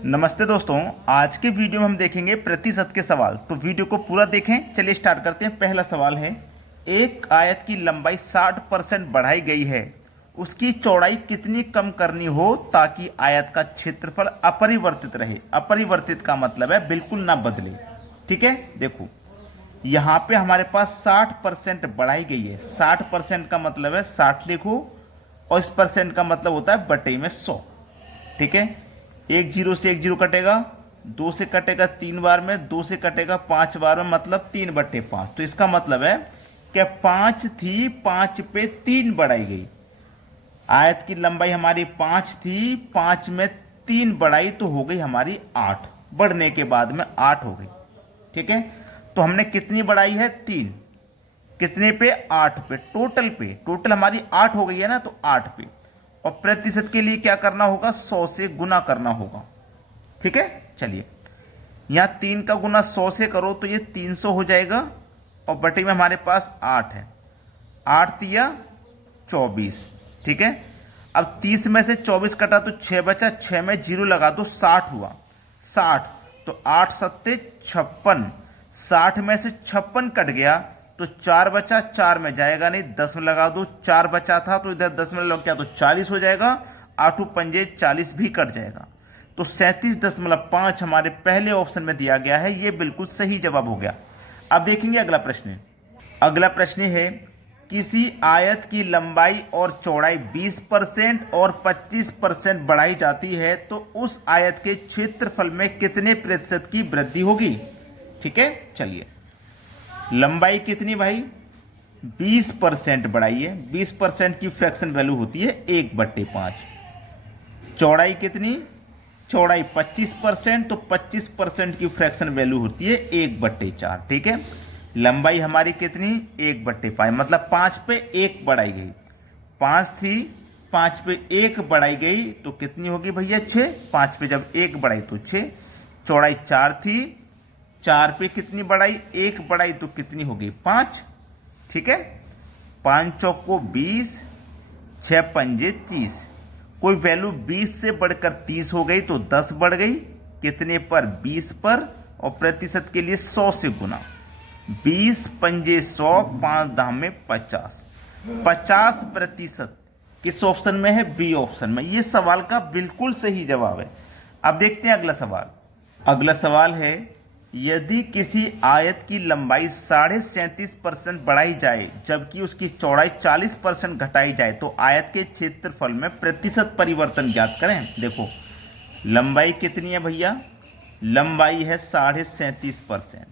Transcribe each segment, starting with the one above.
नमस्ते दोस्तों। आज के वीडियो में हम देखेंगे प्रतिशत के सवाल। तो वीडियो को पूरा देखें। चलिए स्टार्ट करते हैं। पहला सवाल है, एक आयत की लंबाई 60% बढ़ाई गई है, उसकी चौड़ाई कितनी कम करनी हो ताकि आयत का क्षेत्रफल अपरिवर्तित रहे। अपरिवर्तित का मतलब है बिल्कुल ना बदले। ठीक है, देखो यहाँ पे हमारे पास 60% बढ़ाई गई है। 60% का मतलब है 60 लिखो और इस परसेंट का मतलब होता है बटे में 100। ठीक है, एक जीरो से एक जीरो कटेगा, दो से कटेगा 3 बार में, दो से कटेगा 5 बार में, मतलब 3/5। तो इसका मतलब है कि 5 थी, 5 पे 3 बढ़ाई गई। आयत की लंबाई हमारी 5 थी, 5 में 3 बढ़ाई तो हो गई हमारी 8। बढ़ने के बाद में 8 हो गई। ठीक है, तो हमने कितनी बढ़ाई है? 3। कितने पे? 8 पे। टोटल पे, टोटल हमारी 8 हो गई है ना, तो 8 पे। और प्रतिशत के लिए क्या करना होगा? 100 से गुना करना होगा। ठीक है, चलिए यहां 3 का गुना 100 से करो तो ये 300 हो जाएगा और बटे में हमारे पास 8 है। 8 तिया 24। ठीक है, अब 30 में से 24 कटा तो 6 बचा, 6 में 0 लगा दो, 60 हुआ। 60 तो 8 सत्ते 56। 60 में से 56 कट गया तो 4 बचा, 4 में जाएगा नहीं, 10 में लगा दो। 4 बचा था तो इधर 10 में लग गया तो 40 हो जाएगा। 8 पंजे 40 भी कट जाएगा। तो 37.5 हमारे पहले ऑप्शन में दिया गया है। ये बिल्कुल सही जवाब हो गया। अब देखेंगे अगला प्रश्न। अगला प्रश्न है, किसी आयत की लंबाई और चौड़ाई 20% और 25% बढ़ाई जाती है तो उस आयत के क्षेत्रफल में कितने प्रतिशत की वृद्धि होगी। ठीक है, चलिए लंबाई कितनी भाई? 20% बढ़ाई है। 20% की फ्रैक्शन वैल्यू होती है 1/5। चौड़ाई कितनी? चौड़ाई 25%, तो 25% की फ्रैक्शन वैल्यू होती है 1/4। ठीक है, लंबाई हमारी कितनी? 1/5, मतलब 5 पे 1 बढ़ाई गई। 5 थी, 5 पे 1 बढ़ाई गई तो कितनी होगी भैया? 6। 5 पे जब 1 बढ़ाई तो 6। चौड़ाई 4 थी, 4 पे कितनी बढ़ाई? 1 बढ़ाई तो कितनी होगी? 5। ठीक है, 5 चौको 20, 6 पंजे 30। कोई वैल्यू 20 से बढ़कर 30 हो गई तो 10 बढ़ गई। कितने पर? 20 पर। और प्रतिशत के लिए 100 से गुना। 20 पंजे 100, 5 दाम में 50। 50% किस ऑप्शन में है? बी ऑप्शन में। ये सवाल का बिल्कुल सही जवाब है। अब देखते हैं अगला सवाल। अगला सवाल है, यदि किसी आयत की लंबाई 37.5% बढ़ाई जाए जबकि उसकी चौड़ाई 40% घटाई जाए तो आयत के क्षेत्रफल में प्रतिशत परिवर्तन ज्ञात करें। देखो लंबाई कितनी है भैया? लंबाई है 37.5%।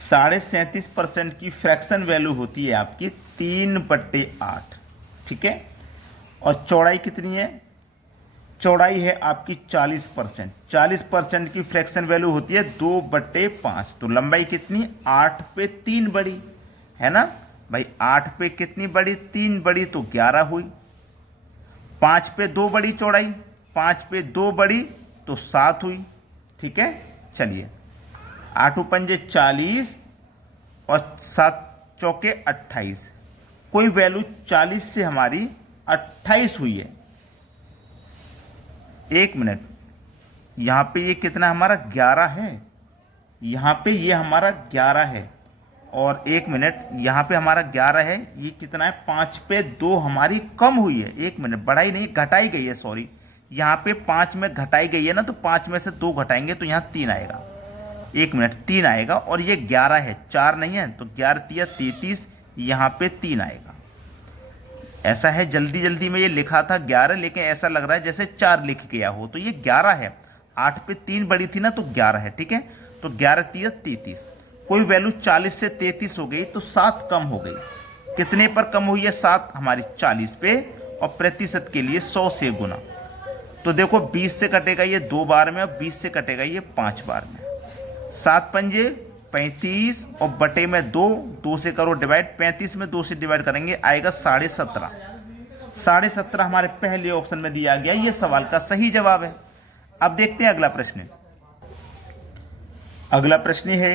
37.5% की फ्रैक्शन वैल्यू होती है आपकी 3/8। ठीक है, और चौड़ाई कितनी है? चौड़ाई है आपकी 40%। 40% की फ्रैक्शन वैल्यू होती है 2/5। तो लंबाई कितनी? 8 पे 3 बढ़ी है ना भाई। 8 पे कितनी बढ़ी? 3 बढ़ी तो 11 हुई। 5 पे 2 बढ़ी चौड़ाई, 5 पे 2 बढ़ी तो 7 हुई। ठीक है, चलिए 8 पंजे 40 और 7 चौके 28। कोई वैल्यू 40 से हमारी 28 हुई है। 1 मिनट, यहां पे ये कितना हमारा? 11 है। यहां पे ये हमारा 11 है और 1 मिनट, यहां पे हमारा 11 है। ये कितना है? 5 पे 2 हमारी कम हुई है। 1 मिनट, बढ़ाई नहीं, घटाई गई है, सॉरी। यहां पे 5 में घटाई गई है ना, तो 5 में से 2 घटाएंगे तो यहां 3 आएगा। 1 मिनट, 3 आएगा और ये 11 है, 4 नहीं है, तो 11 तिया 33, यहां पे 3 आएगा। ऐसा है, जल्दी जल्दी में ये लिखा था 11, लेकिन ऐसा लग रहा है जैसे 4 लिख गया हो, तो ये 11 है। 8 पे 3 बड़ी थी ना, तो 11 है। ठीक है, तो 11 तिया 33। कोई वैल्यू 40 से 33 हो गई तो 7 कम हो गई। कितने पर कम हुई है? 7 हमारी 40 पे। और प्रतिशत के लिए 100 से गुना। तो देखो 20 से कटेगा ये 2 बार में और 20 से कटेगा ये 5 बार में। 7 पंजे 35 और बटे में 2, 2 से करो डिवाइड। 35 में 2 से डिवाइड करेंगे आएगा 17.5। 17.5 हमारे पहले ऑप्शन में दिया गया। ये सवाल का सही जवाब है। अब देखते हैं अगला प्रश्न। अगला प्रश्न है,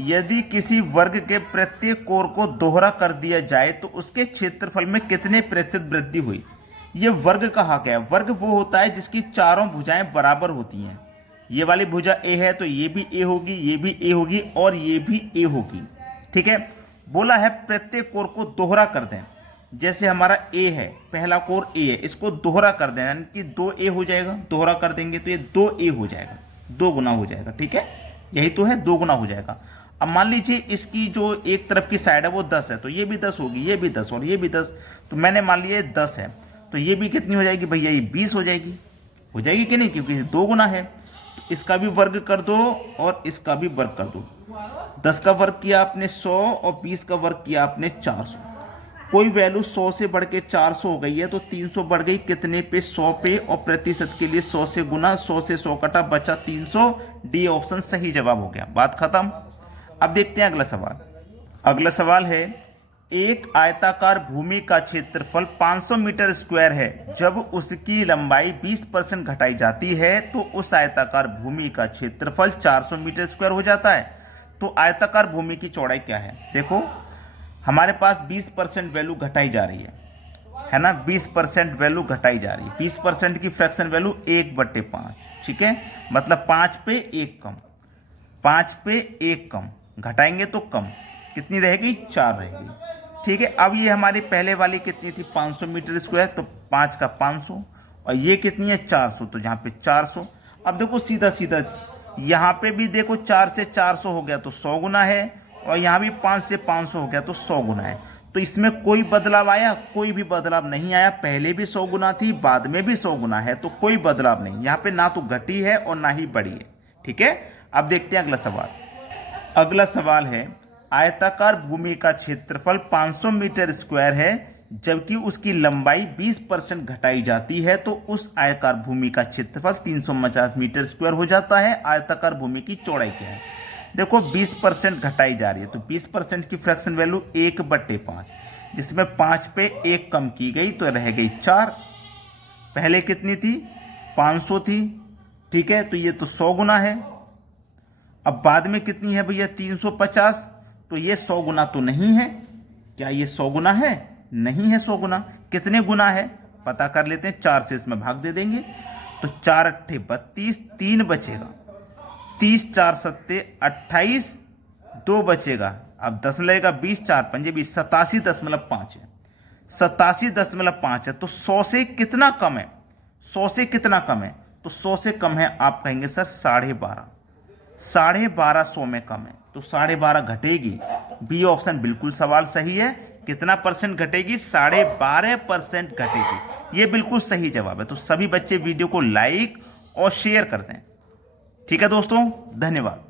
यदि किसी वर्ग के प्रत्येक कोण को दोहरा कर दिया जाए तो उसके क्षेत्रफल में कितने प्रतिशत वृद्धि हुई। यह वर्ग कहा गया। वर्ग वो होता है जिसकी चारों भुजाएं बराबर होती हैं। ये वाली भुजा ए है तो ये भी ए होगी, ये भी ए होगी और ये भी ए होगी। ठीक है, बोला है प्रत्येक कोर को दोहरा कर दें। जैसे हमारा ए है, पहला कोर ए है, इसको दोहरा कर दें, यानी कि 2a हो जाएगा। दोहरा कर देंगे तो ये 2a हो जाएगा, 2 गुना हो जाएगा। ठीक है, यही तो है, 2 गुना हो जाएगा। अब मान लीजिए इसकी जो एक तरफ की साइड है वो 10 है, तो ये भी 10 होगी, ये भी 10 और ये भी 10। तो मैंने मान लिया 10 है, तो ये भी कितनी हो जाएगी भैया, ये 20 हो जाएगी। हो जाएगी कि नहीं, क्योंकि 2 गुना है। इसका भी वर्ग कर दो और इसका भी वर्ग कर दो। 10 का वर्ग किया आपने 100 और 20 का वर्ग किया आपने 400। कोई वैल्यू 100 से बढ़ के 400 हो गई है, तो 300 बढ़ गई कितने पे, 100 पे, और प्रतिशत के लिए 100 से गुना, 100 से 100 कटा, बचा 300। डी ऑप्शन सही जवाब हो गया। बात खत्म। अब देखते हैं अगला सवाल। अगला सवाल है, एक आयताकार भूमि का क्षेत्रफल 500 मीटर स्क्वायर है। जब उसकी लंबाई 20% घटाई जाती है तो उस आयताकार भूमि का क्षेत्रफल 400 मीटर स्क्वायर हो जाता है। तो आयताकार भूमि की चौड़ाई क्या है? देखो हमारे पास 20% वैल्यू घटाई जा रही है ना, 20% वैल्यू घटाई जा रही है। 20% की फ्रैक्शन वैल्यू 1/5। ठीक है, मतलब 5 पे 1 कम, 5 पे 1 कम, घटाएंगे तो कम, कितनी रहेगी, 4 रहेगी। ठीक है, अब ये हमारी पहले वाली कितनी थी, 500 मीटर स्क्वायर, तो 5 का 500, और ये कितनी है, 400, तो यहाँ पे 400। अब देखो सीधा सीधा यहाँ पे भी देखो 4 से 400 हो गया तो 100 गुना है, और यहाँ भी 5 से 500 हो गया तो 100 गुना है। तो इसमें कोई बदलाव आया? कोई भी बदलाव नहीं आया। पहले भी 100 गुना थी, बाद में भी 100 गुना है, तो कोई बदलाव नहीं। यहाँ पे ना तो घटी है और ना ही बढ़ी है। ठीक है, अब देखते हैं अगला सवाल। अगला सवाल है, आयताकार भूमि का क्षेत्रफल 500 मीटर स्क्वायर है, जबकि उसकी लंबाई 20% घटाई जाती है तो उस आयताकार भूमि का क्षेत्रफल 350 मीटर स्क्वायर हो जाता है। आयताकार भूमि की चौड़ाई क्या है? देखो 20% घटाई जा रही है, तो 20% की फ्रैक्शन वैल्यू 1/5, जिसमें 5 पे 1 कम की गई तो रह गई 4। पहले कितनी थी, 500 थी। ठीक है, तो ये तो 100 गुना है। अब बाद में कितनी है भैया, 350, तो ये 100 गुना तो नहीं है। क्या ये 100 गुना है? नहीं है 100 गुना। कितने गुना है पता कर लेते हैं, 4 से इसमें भाग दे देंगे, तो 4 अट्ठे 32, 3 बचेगा, 30, 4 सत्ते 28, 2 बचेगा। अब 10 लगेगा, 20, 4 पंजे 20, 87.5 है, 87.5 है। तो 100 से कितना कम है, 100 से कितना कम है, तो 100 से कम है। आप कहेंगे सर 12.5, 1250 में कम है, तो 12.5 घटेगी। बी ऑप्शन बिल्कुल सवाल सही है। कितना परसेंट घटेगी, 12.5% घटेगी। ये बिल्कुल सही जवाब है। तो सभी बच्चे वीडियो को लाइक और शेयर कर दें। ठीक है दोस्तों, धन्यवाद।